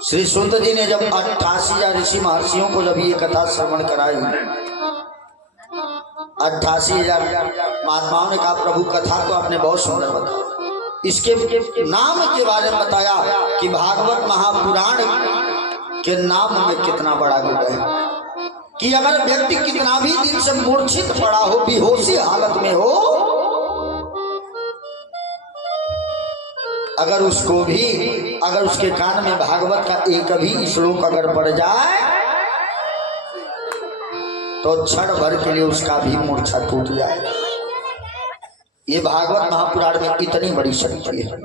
श्री सूत जी ने जब 88 ऋषि महर्षियों को जब ये कथा श्रवण कराई, 88,000 महात्माओं ने कहा प्रभु कथा तो आपने बहुत सुंदर बताया, इसके नाम के बारे में बताया कि भागवत महापुराण के नाम में कितना बड़ा गुण है कि अगर व्यक्ति कितना भी दिन से मूर्छित पड़ा हो, बेहोशी हालत में हो, अगर उसको भी अगर उसके कान में भागवत का एक भी श्लोक अगर पड़ जाए तो क्षण भर के लिए उसका भी मूर्छा टूट जाए। ये भागवत महापुराण में इतनी बड़ी शक्ति है।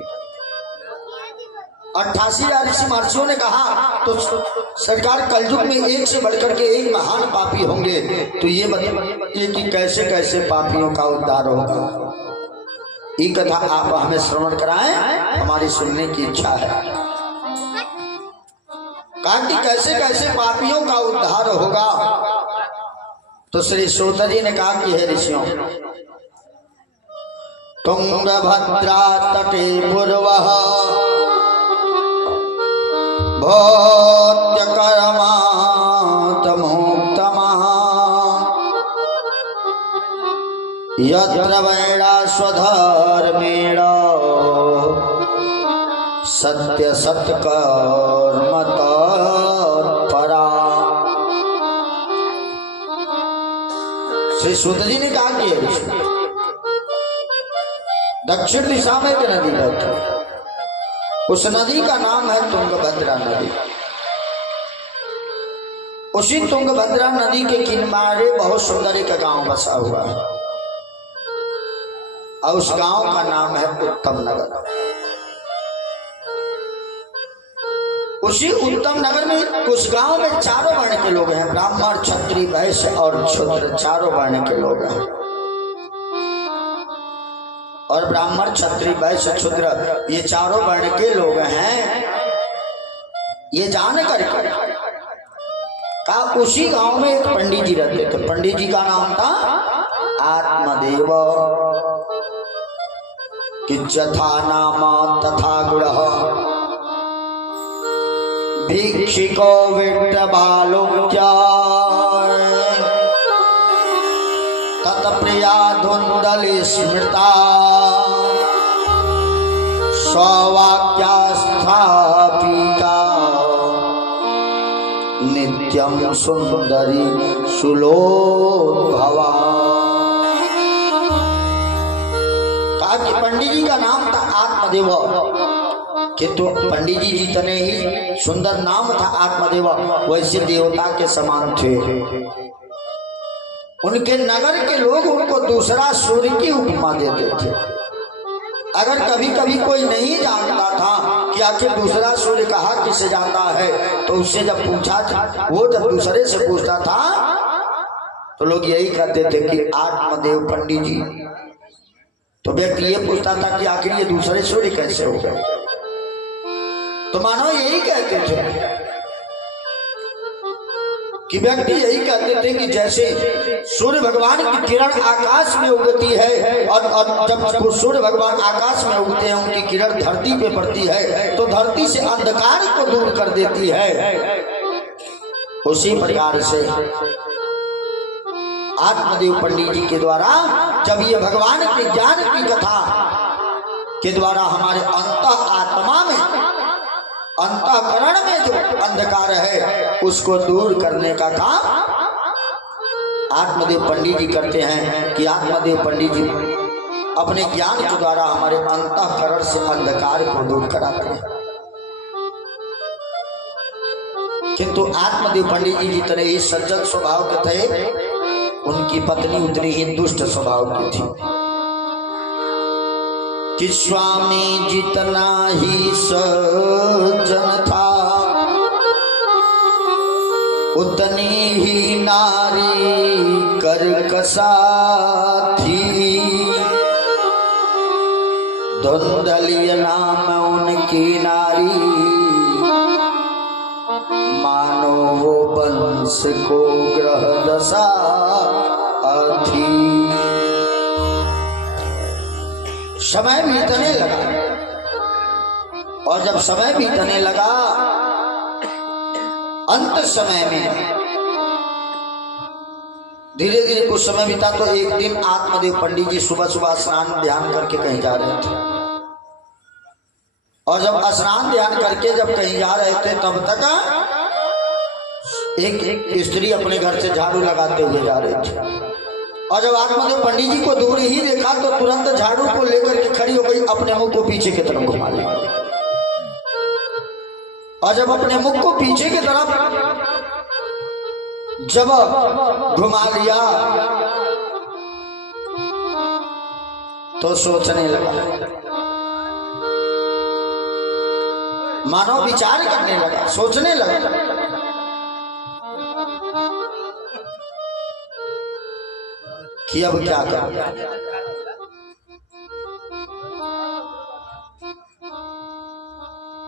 88,000 ऋषि महर्षियों ने कहा तो सरकार कलयुग में एक से बढ़कर के एक महान पापी होंगे, तो ये बताइए कि कैसे कैसे पापियों का उद्धार होगा। ये कथा आप हमें श्रवण कराएं, हमारी सुनने की इच्छा है। कहा कि कैसे कैसे पापियों का उद्धार होगा। तो श्री सूत जी ने कहा कि हे ऋषियों, तुंगभद्रा तटे पूर्वः भोत्यकर्मात् मुक्तमः यत्र वैरास्वधर्मेण सत्य सत्कर्म तत्परा। श्री सूत जी ने कहा कि दक्षिण दिशा में एक नदी बहती है, उस नदी का नाम है तुंगभद्रा नदी। उसी तुंगभद्रा नदी के किनारे बहुत सुंदर एक गांव बसा हुआ है और उस गांव का नाम है उत्तम नगर। उसी उत्तम नगर में उस गांव में चारों वर्ण के लोग हैं, ब्राह्मण क्षत्रिय वैश्य और शूद्र, चारों वर्ण के लोग हैं। और ब्राह्मण क्षत्रिय वैश्य शूद्र ये चारों वर्ण के लोग हैं। ये जान कर कहा उसी गांव में एक पंडित जी रहते थे। पंडित जी का नाम था आत्मदेव। कि यथा नाम तथा गुण भिक्षिको विट्टबालोक्या तत्प्रिया धुंदली स्मृता स्ववाक्या स्थापिका नित्यं सुंदरी सुलोभवा। कहा कि पंडित जी का नाम था आत्मदेव, किंतु पंडित जी जितने ही सुंदर नाम था आत्मदेव, वैसे देवता के समान थे। उनके नगर के लोग उनको दूसरा सूर्य की उपमा देते थे। अगर कभी कभी कोई नहीं जानता था कि आखिर दूसरा सूर्य कहा किसे जाता है, तो उससे जब पूछा था, वो जब दूसरे से पूछता था तो लोग यही कहते थे कि आत्मदेव पंडित जी। तो व्यक्ति ये पूछता था कि आखिर ये दूसरे सूर्य कैसे हो गए, तो मानो यही कहते थे कि व्यक्ति यही कहते थे कि जैसे सूर्य भगवान की किरण आकाश में उगती है और जब सूर्य भगवान आकाश में उगते हैं उनकी किरण धरती पे पड़ती है तो धरती से अंधकार को दूर कर देती है, उसी प्रकार से आत्मदेव पंडित जी के द्वारा जब ये भगवान के ज्ञान की कथा के द्वारा हमारे अंतः आत्मा में अंतःकरण में जो अंधकार है उसको दूर करने का काम आत्मदेव पंडित जी करते हैं। कि आत्मदेव पंडित जी अपने ज्ञान के द्वारा हमारे अंतःकरण से अंधकार को दूर कराते हैं। किंतु आत्मदेव पंडित जी जितने ही सज्जन स्वभाव के थे, उनकी पत्नी उतनी ही दुष्ट स्वभाव की थी। कि स्वामी जितना ही सज्जन था उतनी ही नारी करकसा थी। धुंधली नाम उनकी नारी, मानो वो वंश को ग्रह दशा थी। समय बीतने लगा और जब समय बीतने लगा अंत समय में धीरे धीरे कुछ समय बीता तो एक दिन आत्मदेव पंडित जी सुबह सुबह स्नान ध्यान करके कहीं जा रहे थे। और जब स्नान ध्यान करके जब कहीं जा रहे थे तब तक एक स्त्री अपने घर से झाड़ू लगाते हुए जा रही थी। और जब आत्मदेव पंडित जी को दूर ही देखा तो तुरंत झाड़ू को लेकर के खड़ी हो गई, अपने मुख को पीछे की तरफ घुमा लिया। और जब अपने मुख को पीछे की तरफ जब घुमा लिया तो सोचने लगा, मानो विचार करने लगा, सोचने लगा। कि अब क्या करूं।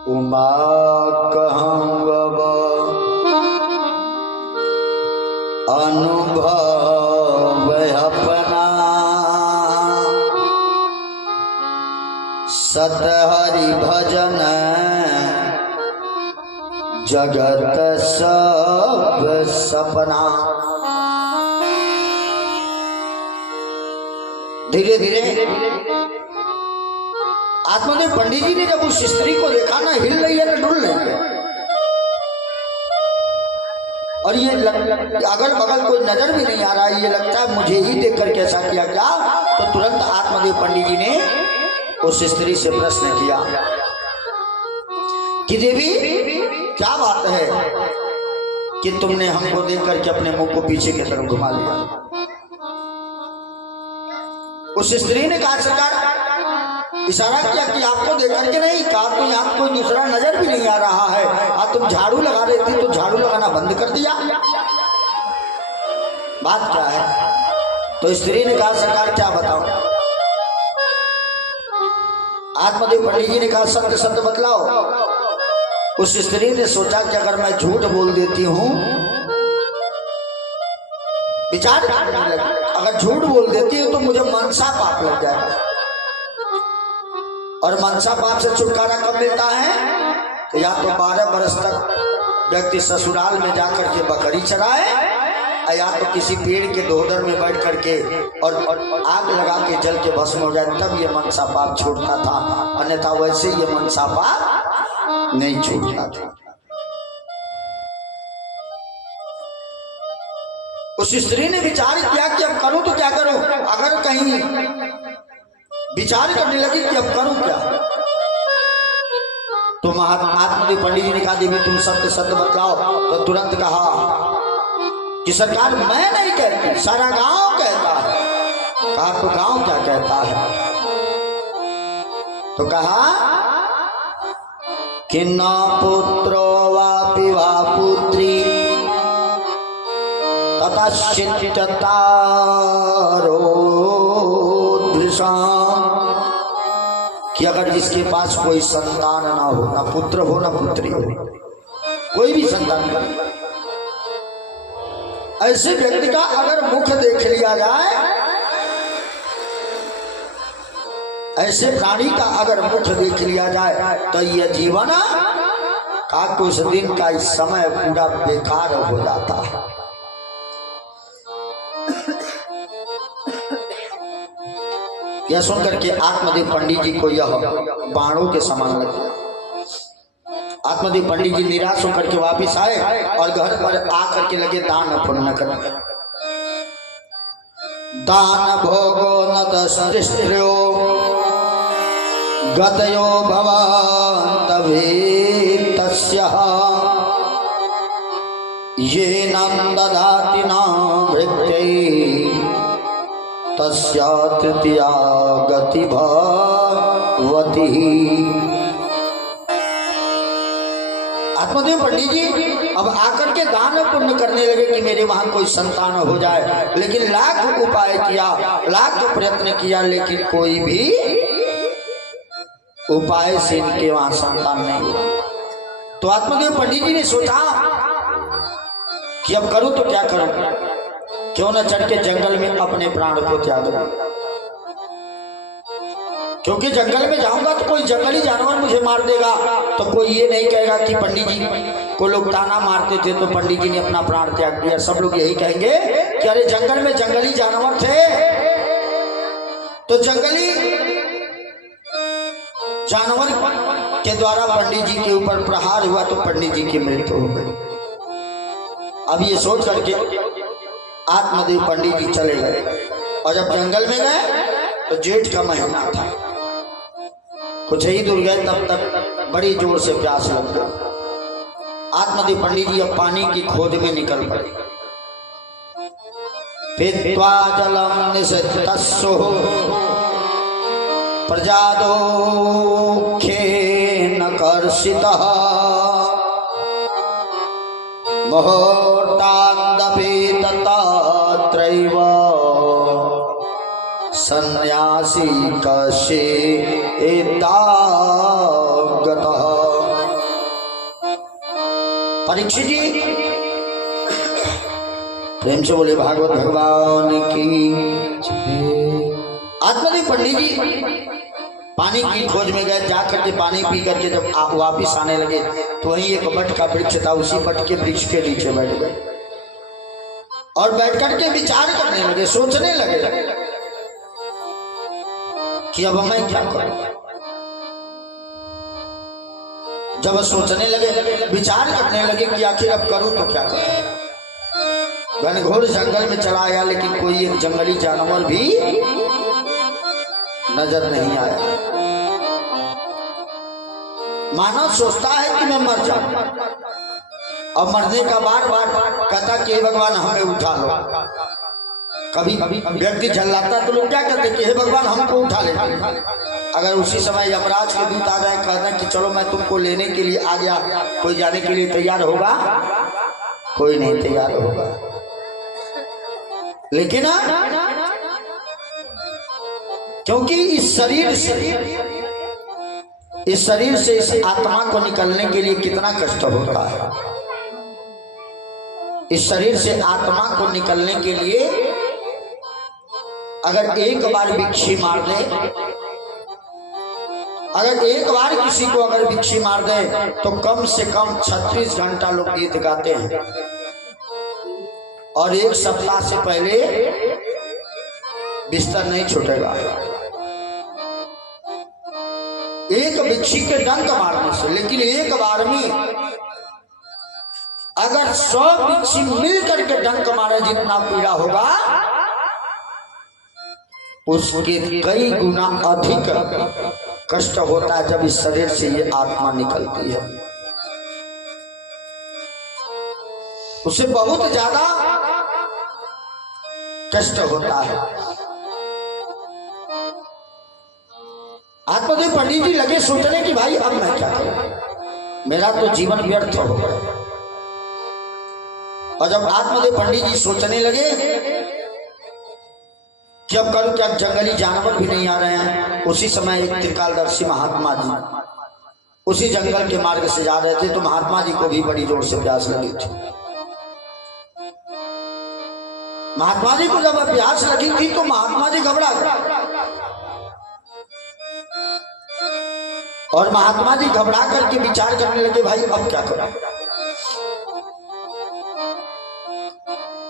उमा कहूँ अनुभव अपना सतहरि भजन जगत सब सपना। धीरे धीरे आत्मदेव पंडित जी ने जब उस स्त्री को देखा ना, हिल रही है ना डुल रही है, और ये अगल बगल कोई नजर भी नहीं आ रहा है, ये लगता है मुझे ही देख करके ऐसा किया क्या। तो तुरंत आत्मदेव पंडित जी ने उस स्त्री से प्रश्न किया कि देवी क्या बात है कि तुमने हमको देख करके अपने मुंह को पीछे की तरफ घुमा लिया। उस स्त्री ने कहा सरकार, इशारा किया कि आपको देख करके नहीं, कहा तो यहाँ कोई दूसरा नजर भी नहीं आ रहा है, आज तुम झाड़ू लगा रही थी तो झाड़ू लगाना बंद कर दिया, बात क्या है। तो स्त्री ने कहा सरकार क्या बताओ। आत्मदेव पंडित जी ने कहा सत्य सत्य बतलाओ। उस स्त्री ने सोचा कि अगर मैं झूठ बोल देती हूं, विचार करने लगी, अगर झूठ बोल देती हूं तो मुझे मनसा पाप लग जाएगा, और मनसा पाप से छुटकारा कब मिलता है, तो या तो 12 बरस तक व्यक्ति ससुराल में जाकर के बकरी चराए, या तो किसी पेड़ के दोहदर में बैठ करके और आग लगा के जल के भस्म हो जाए, तब ये मनसा पाप छूटता था, अन्यथा वैसे ये मनसा पाप नहीं छूटता था। उस स्त्री ने विचार किया कि अब करूं तो क्या करूं। अगर कहीं विचार करने लगी कि अब करूं क्या, तो महात्मा आत्मदेव पंडित जी ने कहा देवी तुम सत्य सत्य बतलाओ। तो तुरंत कहा कि सरकार मैं नहीं कहती, सारा गांव कहता है। कहा तो गांव क्या कहता है। तो कहा कि न पुत्रो वापि वा पुत्री कि अगर जिसके पास कोई संतान ना हो, ना पुत्र हो ना पुत्री हो, कोई भी संतान नहीं, ऐसे व्यक्ति का अगर मुख देख लिया जाए, ऐसे प्राणी का अगर मुख देख लिया जाए तो यह जीवन का कुछ दिन का इस समय पूरा बेकार हो जाता है। यह सुनकर के आत्मदेव पंडित जी को यह बाणों के समान लगा। आत्मदेव पंडित जी निराश होकर के वापिस आए और घर पर आकर के लगे दान पुण्य करने। दान भोगो न दृष्टो गतयो भवन्तवे तस्यः ये नंददाति न भृत्यै तस्या तृतीया गति भवति। आत्मदेव पंडित जी अब आकर के दान पुण्य करने लगे कि मेरे वहां कोई संतान हो जाए, लेकिन लाख उपाय किया, लाख प्रयत्न किया, लेकिन कोई भी उपाय से इनके वहां संतान नहीं हुआ। तो आत्मदेव पंडित जी ने सोचा कि अब करूं तो क्या करूं, क्यों न चढ़ के जंगल में अपने प्राण को त्याग दूं, क्योंकि जंगल में जाऊंगा तो कोई जंगली जानवर मुझे मार देगा, तो कोई ये नहीं कहेगा कि पंडित जी को लोग ताना मारते थे तो पंडित जी ने अपना प्राण त्याग दिया। सब लोग यही कहेंगे कि अरे जंगल में जंगली जानवर थे, तो जंगली जानवर के द्वारा पंडित जी के ऊपर प्रहार हुआ तो पंडित जी की मृत्यु हो गई। अब ये सोच करके आत्मदेव पंडित जी चले गए, और जब जंगल में गए तो जेठ का महीना था। कुछ ही दूर गए तब तक बड़ी जोर से प्यास लग गई। आत्मदेव पंडित जी अब पानी की खोज में निकल पड़े। पीत्वा जलम निषिद्धस्सु प्रजादो खेन कर्षितः मुहूर्तान्दपि तत्रैव सन्यासी कश्चिदागतः। परीक्षित जी प्रेम से बोले भागवत भगवान की। आत्मदेव पंडित जी पानी की खोज में गए, जाकर के पानी पी करके जब वापिस आने लगे तो वहीं एक बट का वृक्ष था, उसी बट के वृक्ष के नीचे बैठ गए और बैठ करके विचार करने लगे, सोचने लगे कि अब मैं क्या करूं। जब सोचने लगे, विचार करने लगे कि आखिर अब करूं तो क्या करूं। घनघोर जंगल में चला आया, लेकिन कोई एक जंगली जानवर भी नजर नहीं आया। मानव सोचता है कि मैं मर जाऊं, और मरने का बार बार कहता कि भगवान हमें उठा लो। कभी व्यक्ति झल्लाता तो लोग क्या कहते कि हे भगवान हमको उठा ले। अगर उसी समय यमराज के दूत आ जाए, कहते कि चलो मैं तुमको लेने के लिए आ गया, कोई जाने के लिए तैयार होगा? कोई नहीं तैयार होगा। लेकिन क्योंकि इस शरीर से इस आत्मा को निकलने के लिए कितना कष्ट होता है। इस शरीर से आत्मा को निकलने के लिए अगर एक बार बिच्छी मार दे, अगर एक बार किसी को अगर बिच्छी मार दे तो कम से कम 36 घंटा लोग गीत गाते हैं, और एक सप्ताह से पहले बिस्तर नहीं छूटेगा। एक बिच्छी के डंक मारने से, लेकिन एक बार में अगर 100 बिच्छी मिलकर के डंक मारे जितना पीड़ा होगा, उसके कई गुना अधिक कष्ट होता है जब इस शरीर से ये आत्मा निकलती है। उसे बहुत ज्यादा कष्ट होता है। आत्मदेव पंडित जी लगे सोचने कि भाई अब मैं क्या करूं, मेरा तो जीवन व्यर्थ हो गया। और जब आत्मदेव पंडित जी सोचने लगे कि अब करूं क्या, जंगली जानवर भी नहीं आ रहे हैं, उसी समय एक त्रिकालदर्शी महात्मा जी उसी जंगल के मार्ग से जा रहे थे, तो महात्मा जी को भी बड़ी जोर से प्यास लगी थी। महात्मा जी को जब प्यास लगी थी तो महात्मा जी घबरा गए, और महात्मा जी घबरा करके विचार करने लगे भाई अब क्या करूं।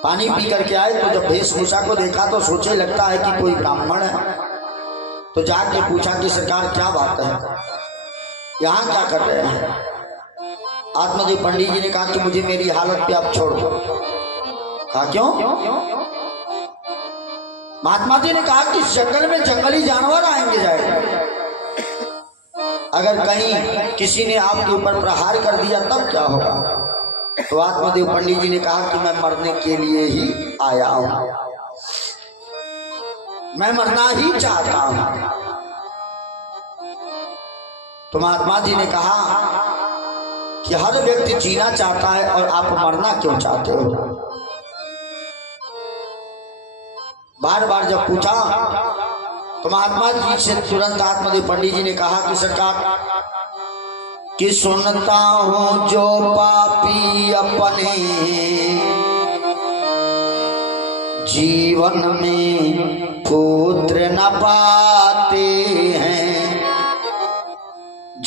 पानी पी करके आए तो जब वेशभूषा को देखा तो सोचे लगता है कि कोई ब्राह्मण है, तो जाके पूछा कि सरकार क्या बात है, यहाँ क्या कर रहे हैं। आत्मदेव पंडित जी ने कहा कि मुझे मेरी हालत पे आप छोड़ दो। कहा क्यों? महात्मा जी ने कहा कि जंगल में जंगली जानवर आएंगे जाएंगे, अगर कहीं किसी ने आपके ऊपर प्रहार कर दिया तब क्या होगा। तो आत्मदेव पंडित जी ने कहा कि मैं मरने के लिए ही आया हूं, मैं मरना ही चाहता हूं। तो महात्मा जी ने कहा कि हर व्यक्ति जीना चाहता है और आप मरना क्यों चाहते हो। बार बार जब पूछा तो महात्मा जी से तुरंत आत्मदेव पंडित जी ने कहा कि सरकार कि सुनता हूं जो पापी अपने जीवन में पुत्र न पाते हैं,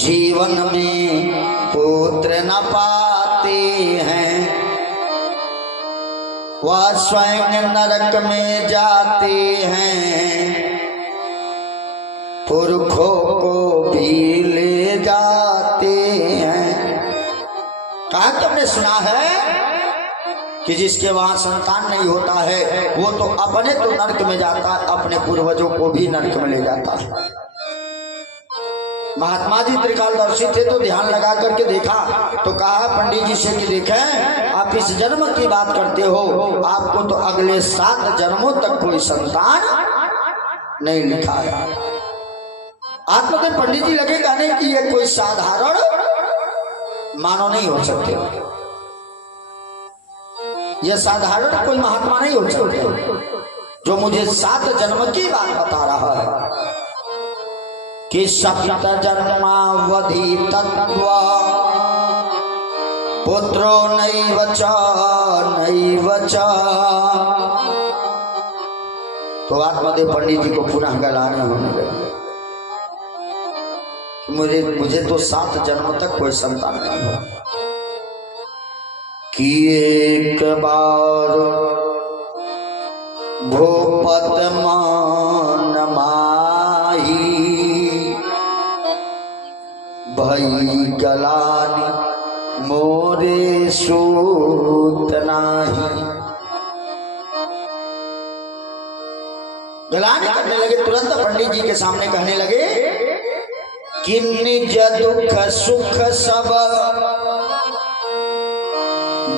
जीवन में पुत्र न पाते हैं, वह स्वयं नरक में जाते हैं, पुरखों को भी ले जाते हैं। कहा तुमने सुना है कि जिसके वहां संतान नहीं होता है वो तो अपने तो नरक में जाता है, अपने पूर्वजों को भी नरक में ले जाता है। महात्मा जी त्रिकालदर्शी थे तो ध्यान लगा करके देखा तो कहा पंडित जी से कि देखें आप इस जन्म की बात करते हो, आपको तो अगले 7 जन्मों तक कोई संतान नहीं लिखा है। आपको तो पंडित जी लगे कहने कि ये कोई साधारण मानव नहीं हो सकते, ये साधारण कोई महात्मा नहीं हो सकते जो मुझे 7 जन्म की बात बता रहा है कि 7 जन्मावधि तत्व पुत्रो नैव च। तो आत्मदेव पंडित जी को पुनः गलाने होने लगे कि मुझे तो 7 जन्म तक कोई संतान नहीं हुआ। कि एक बार भूपत मान माही भई गलानी मोरे सूत नाही। गलानी करने लगे, तुरंत पंडित जी के सामने कहने लगे कि निज दुख सुख सब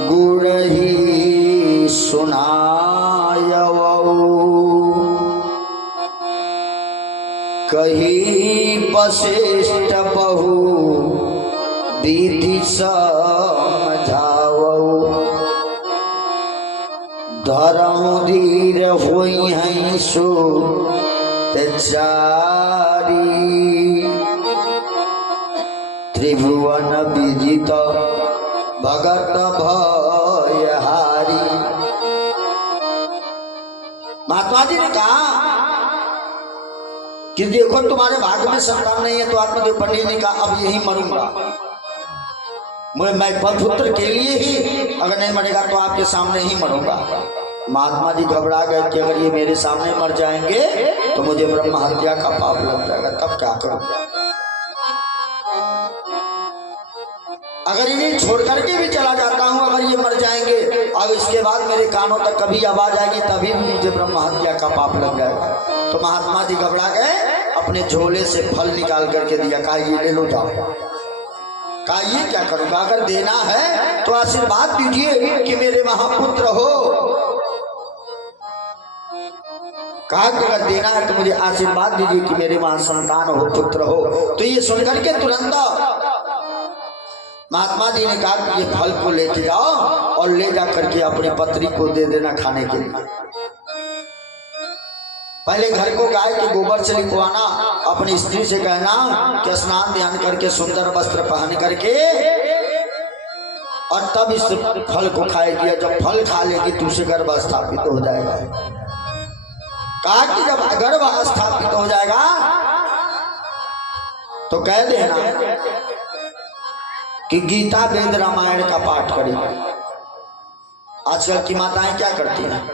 गुण ही सुनायवो, कही वशिष्ठ बहु विधि समझावो, धर्म धीर हुई हैं सो तेचारी, त्रिभुवन विदित भगत भयहारी। महात्मा जी ने कहा कि देखो तुम्हारे भाग्य में संतान नहीं है, तो आत्मदेव पंडित ने कहा अब यही मरूंगा, मैं पुत्र के लिए ही, अगर नहीं मरेगा तो आपके सामने ही मरूंगा। महात्मा जी घबरा गए कि अगर ये मेरे सामने मर जाएंगे तो मुझे ब्रह्म हत्या का पाप लग जाएगा, तब क्या करूंगा। अगर इन्हें छोड़ करके भी चला जाता हूं, अगर ये मर जाएंगे अब इसके बाद मेरे कानों तक कभी आवाज आएगी तभी मुझे ब्रह्म हत्या का पाप लग जाएगा। तो महात्मा जी घबरा गए, अपने झोले से फल निकाल करके दिया, कहा ये ले लो जाओ। कहा ये क्या करूंगा, अगर देना है तो आशीर्वाद दीजिए कि मेरे महापुत्र हो। कहा कि अगर देना है तो मुझे आशीर्वाद दीजिए कि मेरे वहां संतान हो, पुत्र हो। तो ये सुनकर के तुरंत महात्मा जी ने कहा कि ये फल को लेके जाओ और ले जा करके अपनी पत्नी को दे देना खाने के लिए। पहले घर को गाय के गोबर से लिपवाना, अपनी स्त्री से कहना कि स्नान ध्यान करके सुंदर वस्त्र पहन करके और तब इस फल को खाएगी। जब फल खा लेगी तो उसे गर्भ स्थापित हो जाएगा। कहा कि जब गर्भ स्थापित हो जाएगा तो कह देना कि गीता वेद रामायण का पाठ करेगी। आजकल की माताएं क्या करती हैं,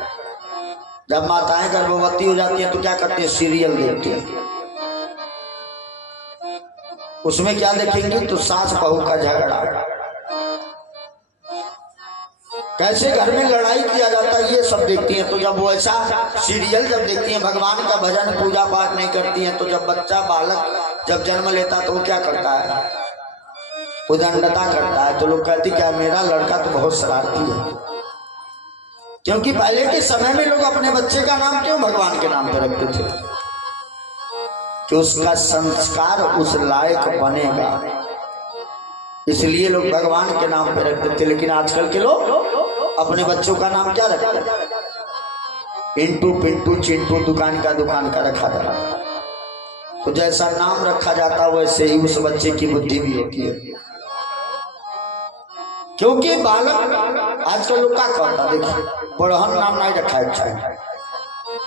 जब माताएं गर्भवती हो जाती हैं तो क्या करती हैं, सीरियल देखती हैं। उसमें क्या देखेंगी तो सास बहू का झगड़ा, कैसे घर में लड़ाई किया जाता है ये सब देखती हैं। तो जब वो ऐसा सीरियल जब देखती हैं, भगवान का भजन पूजा पाठ नहीं करती हैं, तो जब बच्चा बालक जब जन्म लेता तो वो क्या करता है, उदंडता करता है। तो लोग कहते क्या मेरा लड़का तो बहुत शरारती है, क्योंकि पहले के समय में लोग अपने बच्चे का नाम क्यों भगवान के नाम पे रखते थे कि उसका संस्कार उस लायक बनेगा, इसलिए लोग भगवान के नाम पे रखते थे। लेकिन आजकल के लोग अपने बच्चों का नाम क्या रखते हैं, इंटू पिंटू चिंटू, दुकान का रखा जाता है। तो जैसा नाम रखा जाता है वैसे ही उस बच्चे की बुद्धि भी होती है। क्योंकि बालक आजकल लोग क्या करता, देखिए बड़हन नाम नहीं रखा है,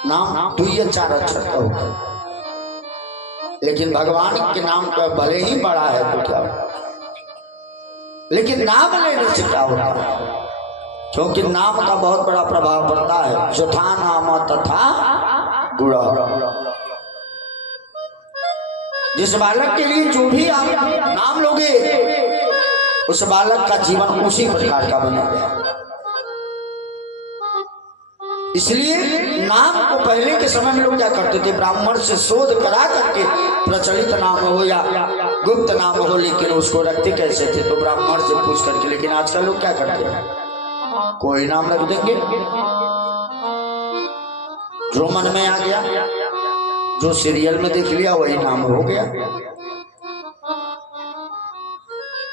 नाम 2 या 4 अक्षर का होता है। लेकिन भगवान के नाम का भले ही बड़ा है तो क्या, लेकिन नाम लेने से क्या होता है? क्योंकि नाम का बहुत बड़ा प्रभाव पड़ता है। जुठा नाम तथा गुण। जिस बालक के लिए जो भी आप नाम लोगे उस बालक का जीवन उसी प्रकार का बनेगा। इसलिए नाम को पहले के समय में लोग क्या करते थे, ब्राह्मण से शोध करा करके प्रचलित नाम हो या गुप्त नाम हो, लेकिन उसको रखते कैसे थे तो ब्राह्मण से पूछ करके। लेकिन आजकल लोग क्या करते हैं, कोई नाम रख देंगे, जो मन में आ गया, जो सीरियल में देख लिया वही नाम हो गया।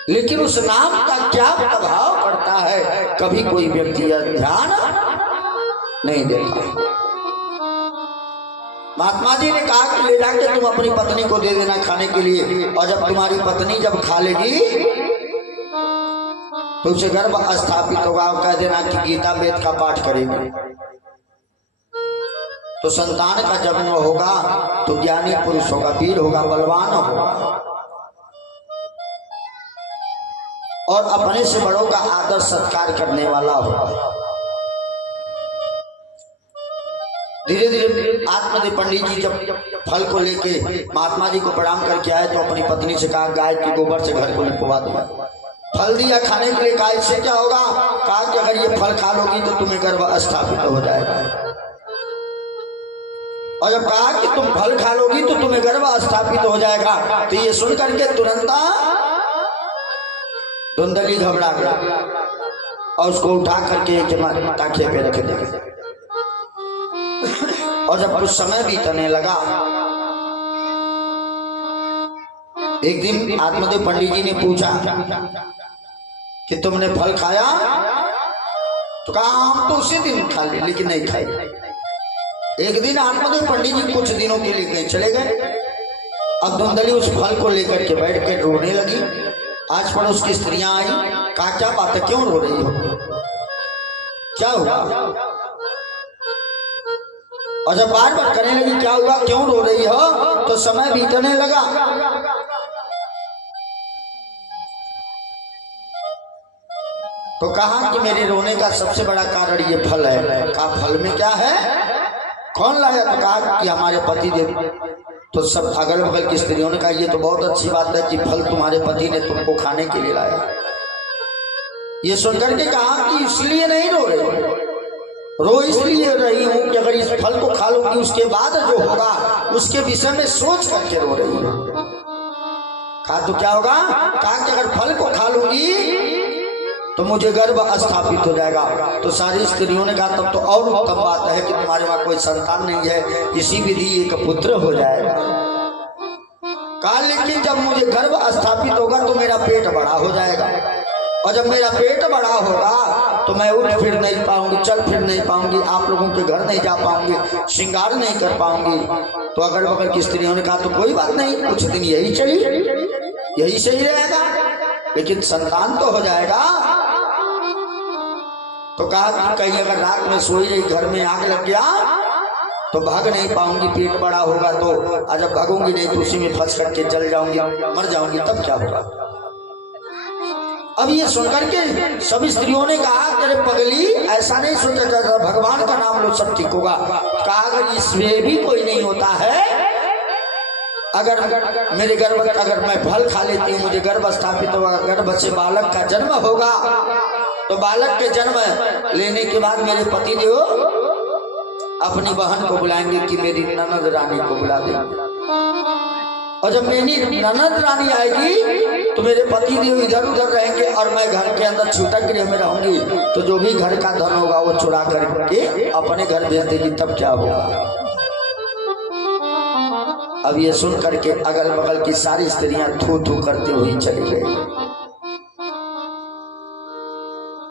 लेकिन उस नाम का क्या प्रभाव पड़ता है कभी कोई व्यक्ति ध्यान नहीं देता। महात्मा जी ने कहा कि ले जाके तुम अपनी पत्नी को दे देना खाने के लिए, और जब तुम्हारी पत्नी जब खा लेगी तो उसे गर्भ स्थापित होगा। आप कह देना कि गीता वेद का पाठ करेगी, तो संतान का जन्म होगा तो ज्ञानी पुरुष होगा, वीर होगा, बलवान होगा, और अपने से बड़ों का आदर सत्कार करने वाला होगा। धीरे धीरे आत्मदेव पंडित जी जब फल को लेके महात्मा जी को प्रणाम करके आए तो अपनी पत्नी से कहा गाय के गोबर से घर को लिपवा दिया। फल दिया खाने के लिए, कहा इससे क्या होगा? कहा कि अगर ये फल खा लोगी तो तुम्हें गर्भ स्थापित हो जाएगा। और जब कहा कि तुम फल खा लोगी तो तुम्हें गर्भ स्थापित हो जाएगा, तो ये सुन करके तुरंत धुंधली घबरा गया और उसको उठा करके एक ताकिए पे रख दिया। और जब कुछ समय बीतने लगा, एक दिन आत्मदेव पंडित जी ने पूछा कि तुमने फल खाया? तो कहा हम तो उसी दिन खा लिए, लेकिन नहीं खाई। एक दिन आत्मदेव पंडित जी कुछ दिनों के लिए कहीं चले गए। अब धुंधली उस फल को लेकर के बैठ के रोने लगी। आज पड़ोस की स्त्रियां आई, कहा क्या बात है, क्यों रो रही हो, क्या हुआ? और जब बार बार करने लगी क्या हुआ, क्यों रो रही हो, तो समय बीतने लगा। तो कहा कि मेरे रोने का सबसे बड़ा कारण ये फल है। कहा फल में क्या है, कौन लाया? तो कहा कि हमारे पति देव। तो सब अगल बगल की स्त्रियों ने कहा ये तो बहुत अच्छी बात है कि फल तुम्हारे पति ने तुमको खाने के लिए लाया। ये सुनकर के कहा कि इसलिए नहीं रो रही, रो इसलिए रही हूं कि अगर इस फल को खा लूंगी उसके बाद जो होगा उसके विषय में सोच करके रो रही हूं। कहा तो क्या होगा? कहा कि अगर फल को खा लूंगी तो मुझे गर्भ स्थापित हो जाएगा। तो सारी स्त्रियों ने कहा तब तो और उत्तम बात है कि तुम्हारे वहां कोई संतान नहीं है, इसी विधि एक पुत्र हो जाएगा। कहा लेकिन जब मुझे गर्भ स्थापित होगा तो मेरा पेट बड़ा हो जाएगा, और जब मेरा पेट बड़ा होगा तो मैं उठ फिर नहीं पाऊंगी, चल फिर नहीं पाऊंगी, आप लोगों के घर नहीं जा पाऊंगी, श्रृंगार नहीं कर पाऊंगी। तो अगल बगल की स्त्रियों ने कहा तो कोई बात नहीं, कुछ दिन यही चली, यही सही रहेगा, लेकिन संतान तो हो जाएगा। तो कहा कि कहीं अगर रात में सोई रही घर में आग लग गया तो भाग नहीं पाऊंगी, पेट बड़ा होगा तो जब भागूंगी नहीं तो उसी में फंस करके जल जाऊंगी, मर जाऊंगी, तब क्या होगा? अब ये सुनकर के सभी स्त्रियों ने कहा अरे पगली ऐसा नहीं सोचा जाता, भगवान का नाम लो सब ठीक होगा। कहा अगर इसमें भी कोई नहीं होता है, अगर मेरे गर्भ अगर मैं फल खा लेती हूँ मुझे गर्भ स्थापित होगा, गर्भ से बालक का जन्म होगा, तो बालक के जन्म लेने के बाद मेरे पति देव अपनी बहन को बुलाएंगे कि मेरी ननद रानी को बुला देंगे, और जब मेरी ननद रानी आएगी तो मेरे पति देव इधर उधर रहेंगे और मैं घर के अंदर छूटक गृह में रहूंगी, तो जो भी घर का धन होगा वो चुरा करके अपने घर भेज देगी, तब क्या होगा? अब ये सुन करके अगल बगल की सारी स्त्रियां थू थू करते हुए चली गई।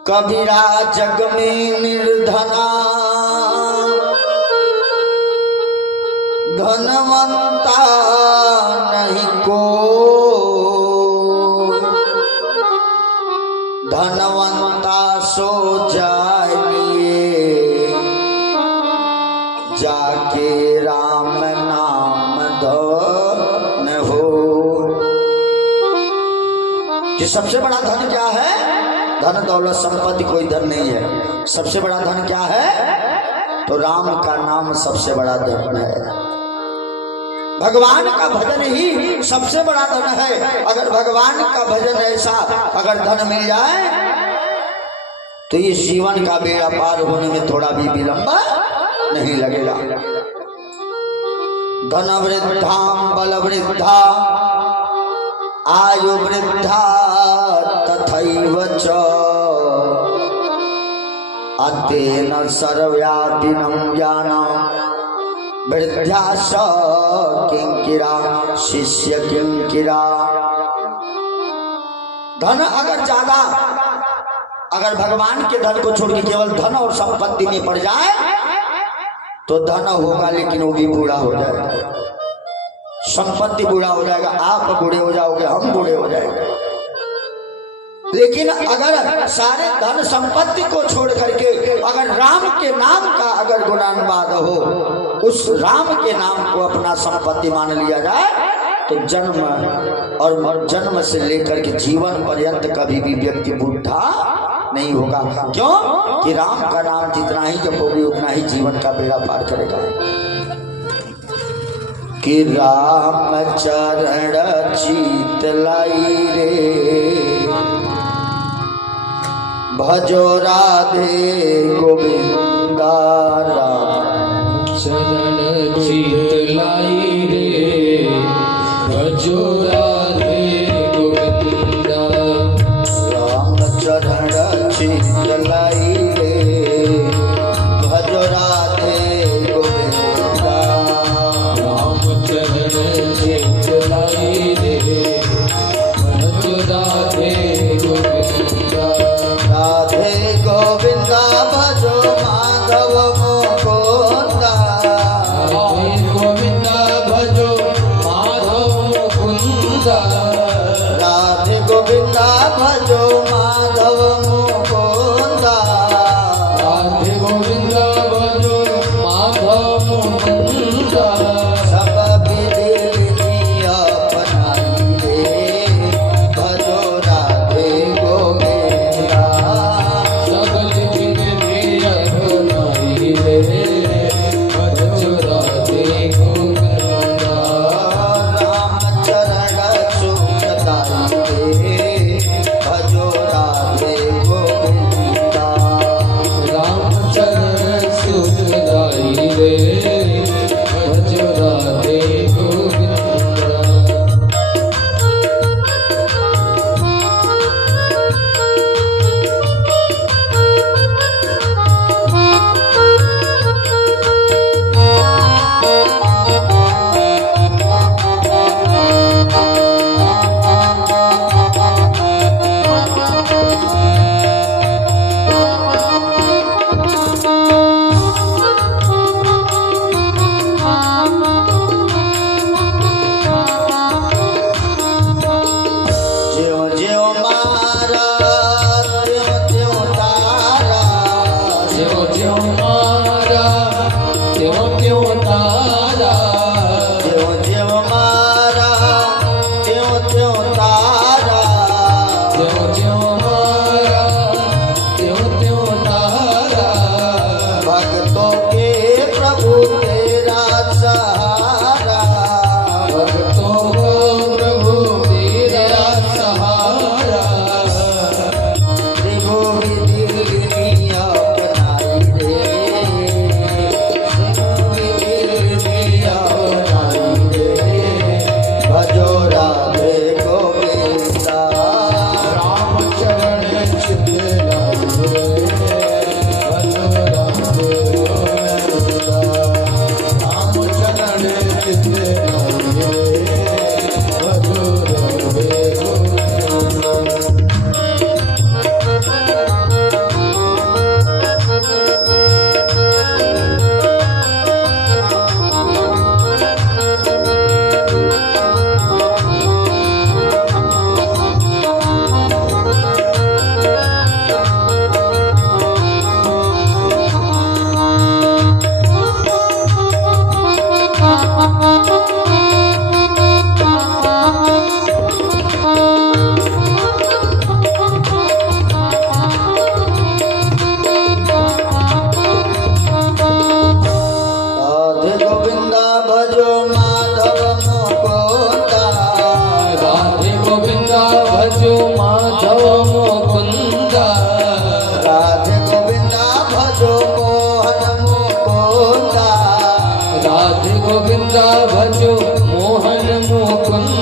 कबीरा जग में निर्धना धनवंता नहीं को, धनवंता सो जाइए जाके राम नाम धो सबसे बड़ा धन क्या है? धन दौलत संपत्ति कोई धन नहीं है। सबसे बड़ा धन क्या है? तो राम का नाम सबसे बड़ा धन है। भगवान का भजन ही सबसे बड़ा धन है। अगर भगवान का भजन ऐसा अगर धन मिल जाए तो ये जीवन का बेड़ा पार होने में थोड़ा भी विलंब नहीं लगेगा। धन वृद्धाम बल वृद्धा आयु वृद्धा तथैव च अतेन सर्वव्यापिनं ज्ञानं वृद्ध्यास किंकिरा शिष्य किंकिरा। धन अगर ज्यादा अगर भगवान के धन को छोड़ के केवल धन और संपत्ति में पड़ जाए तो धन होगा लेकिन वो भी बूढ़ा हो जाएगा, संपत्ति बूढ़ा हो जाएगा, आप बूढ़े हो जाओगे, हम बूढ़े हो जाएंगे। लेकिन अगर सारे धन संपत्ति को छोड़ करके अगर राम के नाम का अगर गुणानुवाद हो, उस राम के नाम को अपना संपत्ति मान लिया जाए तो जन्म और जन्म से लेकर के जीवन पर्यंत कभी भी व्यक्ति बूढ़ा नहीं होगा। क्यों? कि राम का नाम जितना ही जपोगे उतना ही जीवन का बेड़ा पार करेगा। कि राम चरण चितलाई रे भजो राधे गोविंदा। राम चरण चितलाई रे भजो राधे गोविंदा। राम चरण चितलाई रे भजो राधे गोविंदा। राम चरण चितलाई रे भजो राधे गोविंदा। राधे गोविंदा भजो माधव मुकुंदा। राधे गोविंदा भजो माधव मुकुंदा। राधे गोविंदा भजो माधव मुकुंदा। राधे गोविंदा भजो माधव मुकुंदा। सब विधि विधि अपनाई रे भजो राधे गोविंदा। सकल विधि अपनाई रे भजो राधे गोविंदा। राम चरण सुखदाई रे भजो राधे गोविंदा। राम चरण सुखदाई रे भजो राधे गोविंदा। ज्यों ज्यों मारा त्यों त्यों तारा। ज्यों ज्यों मारा त्यों त्यों तारा। ज्यों ज्यों मारा त्यों त्यों तारा। ज्यों ज्यों मारा त्यों त्यों तारा। भक्तों के प्रभु तेरा सहारा। भक्तों को प्रभु तेरा सहारा। त्रिभु विधि विधि अपनाई रे। त्रिभु विधि विधि अपनाई रे भजो राधे गोविंदा। राम चरण गोविंदा भजो माधव मुकुंदा राधे गोविंदा भजो मोहन मुकुंदा राधे गोविंदा भजो मोहन मुकुंदा